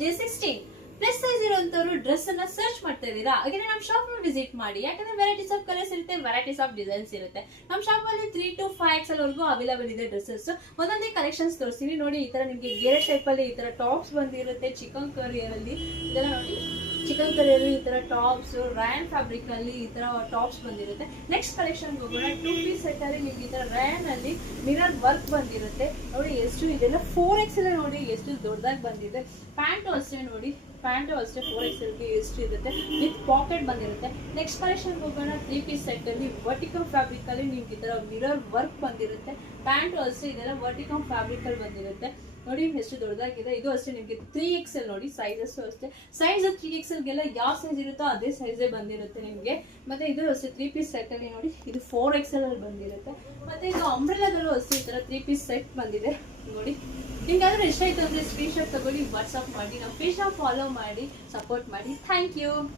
J16 plus size ಇರುವಂತವರು dress ಅನ್ನ search ಮಾಡ್ತಾ ಇದೀರಾ, ಹಾಗೆ ನಮ್ಮ ಶಾಪ್ ವಿಸಿಟ್ ಮಾಡಿ. ಯಾಕಂದ್ರೆ ವೆರೈಟೀಸ್ ಆಫ್ ಕಲರ್ಸ್ ಇರುತ್ತೆ, ವೆರೈಟೀಸ್ ಆಫ್ ಡಿಸೈನ್ಸ್ ಇರುತ್ತೆ. ನಮ್ಮ ಶಾಪ್ ಅಲ್ಲಿ 3 to 5XL ವರೆಗೂ ಅವೈಲೇಬಲ್ ಇದೆ ಡ್ರೆಸ್ಸಸ್. ಒಂದೊಂದೇ ಕಲೆಕ್ಷನ್ಸ್ ತೋರಿಸ್ತೀನಿ ನೋಡಿ. ಈ ತರ ನಿಮ್ಗೆ ಗೇರೆ ಟೈಪ್ ಅಲ್ಲಿ ಈ ತರ ಟಾಪ್ಸ್ ಬಂದಿರುತ್ತೆ, ಚಿಕನ್ ಕರಿಯರಲ್ಲಿ ಇದೆಲ್ಲ ನೋಡಿ. ಚಿಕನ್ ಕರಿಯಲ್ಲಿ ಈ ತರ ಟಾಪ್ಸ್, ರಯಾನ್ ಫ್ಯಾಬ್ರಿಕ್ ಅಲ್ಲಿ ಈ ತರ ಟಾಪ್ಸ್ ಬಂದಿರುತ್ತೆ. ನೆಕ್ಸ್ಟ್ ಕಲೆಕ್ಷನ್ ಹೋಗೋಣ. 2 ಪೀಸ್ ಸೆಟ್ ಅಲ್ಲಿ ನಿಮ್ಗೆ ಈ ತರ ರಯಾನ್ ಅಲ್ಲಿ ಮಿರರ್ ವರ್ಕ್ ಬಂದಿರುತ್ತೆ ನೋಡಿ. ಎಷ್ಟು ಇದೆಲ್ಲ 4XL ನೋಡಿ, ಎಷ್ಟು ದೊಡ್ಡದಾಗಿ ಬಂದಿದೆ. ಪ್ಯಾಂಟು ಅಷ್ಟೇ ನೋಡಿ, ಪ್ಯಾಂಟು ಅಷ್ಟೇ 4XL ಗೆ ಎಷ್ಟು ಇರುತ್ತೆ, ವಿತ್ ಪಾಕೆಟ್ ಬಂದಿರುತ್ತೆ. ನೆಕ್ಸ್ಟ್ ಕಲೆಕ್ಷನ್ ಹೋಗೋಣ. 3 ಪೀಸ್ ಸೆಟ್ ಅಲ್ಲಿ ವರ್ಟಿಕಲ್ ಫ್ಯಾಬ್ರಿಕ್ ಅಲ್ಲಿ ನಿಮ್ಗೆ ಈ ತರ ಮಿರರ್ ವರ್ಕ್ ಬಂದಿರುತ್ತೆ. ಪ್ಯಾಂಟು ಅಷ್ಟೇ ಇದೆಲ್ಲ ವರ್ಟಿಕಲ್ ಫ್ಯಾಬ್ರಿಕ್ ಅಲ್ಲಿ ಬಂದಿರುತ್ತೆ ನೋಡಿ, ಎಷ್ಟು ದೊಡ್ಡದಾಗಿದೆ. ಇದು ಅಷ್ಟೇ ನಿಮಗೆ 3XL ನೋಡಿ, ಸೈಜಸ್ ಅಷ್ಟೇ. ಸೈಜ್ 3XL ಗೆಲ್ಲ ಯಾವ ಸೈಜ್ ಇರುತ್ತೋ ಅದೇ ಸೈಜೇ ಬಂದಿರುತ್ತೆ ನಿಮಗೆ. ಮತ್ತೆ ಇದು ಅಷ್ಟೇ 3 ಪೀಸ್ ಸೆಟ್ ಅಲ್ಲಿ ನೋಡಿ, ಇದು 4XL ಅಲ್ಲಿ ಬಂದಿರುತ್ತೆ. ಮತ್ತೆ ಇದು ಅಂಬ್ರೆಲಾದಲ್ಲೂ ಅಷ್ಟೇ ಈ ತರ 3 ಪೀಸ್ ಸೆಟ್ ಬಂದಿದೆ ನೋಡಿ. ನಿಮ್ಗಾದ್ರೆ ಇಷ್ಟ ಆಯ್ತು ಅಂದ್ರೆ ಸ್ಕ್ರೀನ್ ಶಾಟ್ ತಗೊಳ್ಳಿ, ವಾಟ್ಸ್ಆಪ್ ಮಾಡಿ, ನಮ್ಮ ಪೇಜ್ ಫಾಲೋ ಮಾಡಿ, ಸಪೋರ್ಟ್ ಮಾಡಿ. Thank you.